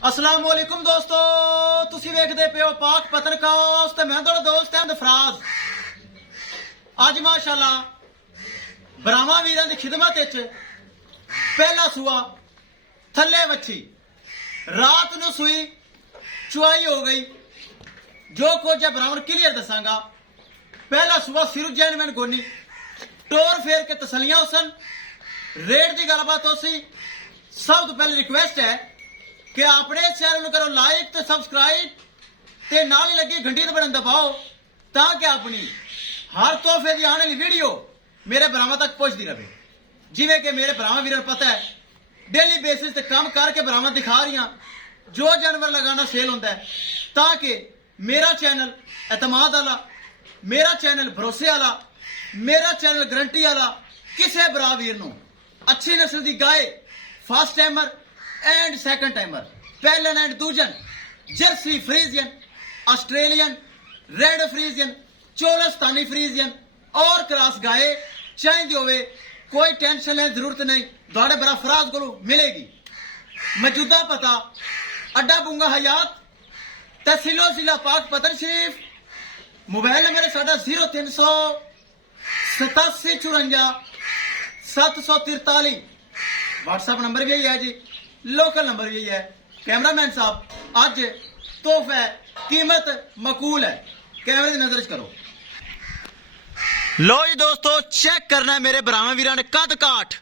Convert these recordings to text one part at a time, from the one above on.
अस्सलाम वालेकुम दोस्तों, तुसी वेखदे पे हो पाक पत्रकास्ट ते मैं तुहाडा दोस्त अहमद फराज। अज माशाअल्लाह ब्राह्मा वीरां दी खिदमत विच पहला सूआ थल्ले वच्छी रात नूं सूई चुआई हो गई। जो कुछ है ब्राह्मण क्लियर दसांगा। पहला सूआ सिरू जैनमैन गोनी टोर फेर के तसलियां हुसन रेट की गलबात हो सी। सब तो पहले रिक्वेस्ट है कि अपने चैनल करो लाइक तो सबसक्राइब ते नाल ही लगी घंटी ते बटन दबाओ ताकि अपनी हर तोहफे की आने वाली वीडियो मेरे भरावां तक पहुंचती रहे। जिवें कि मेरे भरावां वीरां पता है डेली बेसिस ते काम करके भरावां दिखा रही जो जानवर लगाना सेल होंदा है ताकि मेरा चैनल एतमाद वाला, मेरा चैनल भरोसे वाला, मेरा चैनल गारंटी वाला किसी भरा वीर नूं अच्छी नस्ल की गाय first timer and second timer पहलन एंड दूजन Jersey Friesian Australian red Friesian Cholistani Friesian और क्रॉस गाय चाहिए होवे कोई टेंशन लेने जरूरत नहीं। दौड़े बड़ा फराज को मिलेगी। मौजूदा पता अड्डा बुंगा हयात तहसीलो जिला पाक पतन शरीफ। मोबाइल नंबर है साडा 0300 87 54 743। व्हाट्सएप नंबर भी यही है जी, लोकल नंबर भी यही है। कैमरामैन साहब अज तोहफा है, कीमत मकूल है, कैमरे की नजर करो। लो जी दोस्तों, चेक करना है मेरे भरावां वीरां ने कद काठ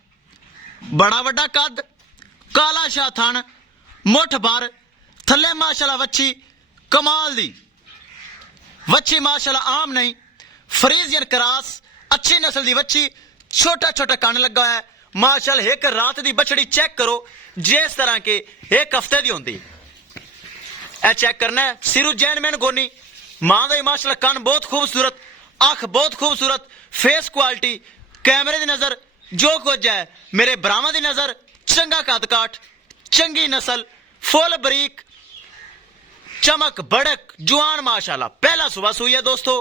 बड़ा वड्डा कद काला शाह थन मुठ भर थले माशाल्लाह वच्छी कमाल दी वच्छी माशाल्लाह आम नहीं फ्रीजियन क्रॉस अच्छी नस्ल दी वच्छी छोटा छोटा कन लगा है माशाल्लाह। एक रात दी बछड़ी चेक करो जिस तरह के एक हफ्ते दी होंदी है। चेक करना है सिरू जैनमैन गोनी मां दा माशाल्लाह कन बहुत खूबसूरत, अख बहुत खूबसूरत, फेस क्वालिटी कैमरे दी नजर जो कुछ है मेरे भरावां दी नजर चंगा कद काठ चंगी नस्ल फुल बरीक चमक बड़क जुआन माशाल्लाह। पहला सुबह सुई है दोस्तों,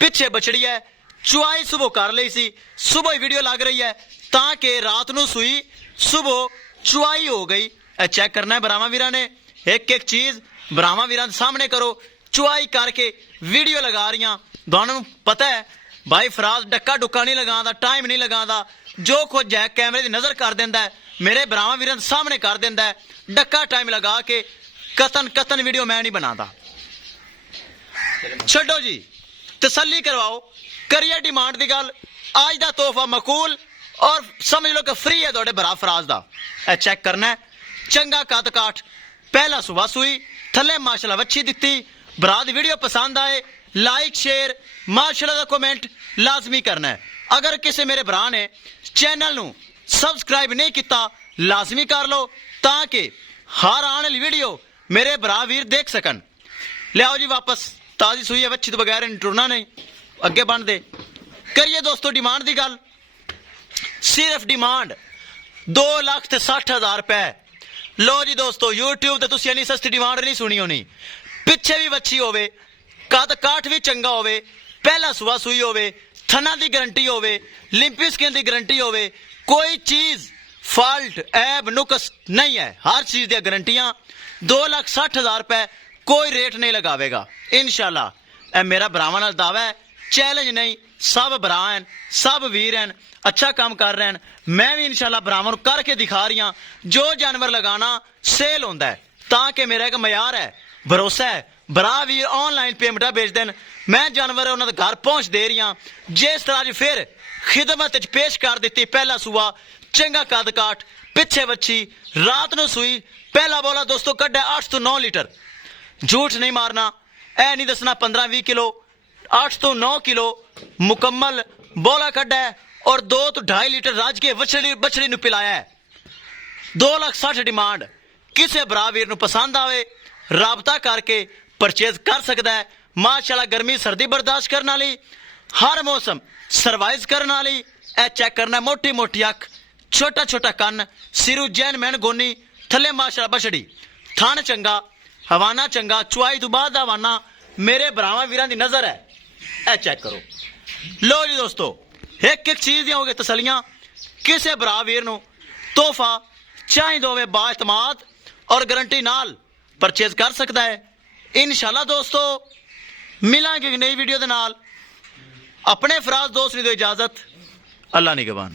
पिछे बछड़ी है चुआई सुबह कर ली सी, सुबह वीडियो लग रही है ताकि रात नू सुई सुबह चुआई हो गई। चेक करना है भरावां वीरां ने एक एक चीज भरावां वीरां सामने करो चुआई करके वीडियो लगा रही। दोनों पता है भाई फराज डक्का डुक्का नहीं लगांदा, टाइम नहीं लगांदा, जो कुछ है कैमरे की नजर कर देंदा है मेरे भरावां वीरां सामने कर देंदा है। डक्का टाइम लगा के कतन वीडियो मैं नहीं बनाता। छड्डो जी, तसल्ली करवाओ, करिए डिमांड की गल। आज का तोहफा मकूल और समझ लो कि फ्री है थोड़े भरा फराज का। चेक करना है चंगा कद काठ पहला सुबह सुई थले माशाल्लाह वच्छी दिती। भरा दी वीडियो पसंद आए लाइक शेयर माशाल्लाह का कमेंट लाजमी करना है। अगर किसी मेरे भरा ने चैनल नू सबसक्राइब नहीं किया लाजमी कर लो ताकि हर आने वाली वीडियो मेरे भरा वीर देख सकन। लियाओ जी वापस ताजी सुई है वच्छी तो बगैर टुरना नहीं, अगे बन दे। करिए दोस्तों डिमांड की गल। सिर्फ डिमांड 2,60,000 रुपए। लो जी दोस्तों, यूट्यूब ते तुसीं इन्नी सस्ती डिमांड नहीं सुनी होनी। पिछे भी वच्छी होवे, कद काठ भी चंगा होवे, पहला सुबह सुई होवे, थना की गारंटी होवे, लिंपी स्किन की गारंटी होवे, कोई चीज फॉल्ट ऐब नुकस नहीं है, हर चीज दी गारंटियां। 2,60,000 रुपए कोई रेट नहीं लगावेगा इंशाल्लाह। ए मेरा भरावां नाल दावा है, चैलेंज नहीं, सब भरा हैं, सब वीर हैं, अच्छा काम कर रहे हैं। मैं भी इंशाल्लाह भरावां करके दिखा रही हूं जो जानवर लगाना सेल होंदा है ताकि मेरा एक मयार है, भरोसा है। भरा वीर ऑनलाइन पेमेंट भेज देन, मैं जानवर उन्होंने घर पहुंच दे रही हूं। जिस तरह फिर खिदमत पेश कर दी। पहला सूआ चंगा कद काठ पिछे वच्छी रात नू सुई पहला बोला दोस्तों कड्डा 8 तो 9 लीटर। झूठ नहीं मारना, ऐ नहीं दसना 15-20 किलो, 8 तो 9 किलो मुकम्मल बोला कड्डा है और 2 तो 2.5 लीटर राज के बछड़ी नू पिलाया है। 2,60,000 डिमांड। किसी भरा वीर नू पसंद आवे राबता करके परचेज कर सकता है। माशाल्लाह गर्मी सर्दी बर्दाश्त करने वाली, हर मौसम सर्वाइव करने वाली। ए चेक करना मोटी मोटी अख छोटा छोटा कन सिरू जैनमैन गोनी थले माशाल्लाह बछड़ी थन चंगा हवाना चंगा चुआई तो बाद हवाना मेरे भरावां वीरां दी नजर है। ए चेक करो। लो जी दोस्तों, एक एक चीज दी होगी तसलियां। किसी भरा वीर नू तोहफा चाहिए होवे बाएतमाद और गारंटी नाल ਪਰਚੇਜ਼ ਕਰ ਸਕਦਾ ਹੈ। ਇਨਸ਼ਾਅੱਲਾ ਦੋਸਤੋ ਮਿਲਾਂਗੇ ਇੱਕ ਨਈ ਵੀਡੀਓ ਦੇ ਨਾਲ। ਆਪਣੇ ਫਰਾਜ਼ ਦੋਸਤ ਨੂੰ ਦਿਓ ਇਜਾਜ਼ਤ। ਅੱਲਾ ਨਿਗਹਬਾਨ।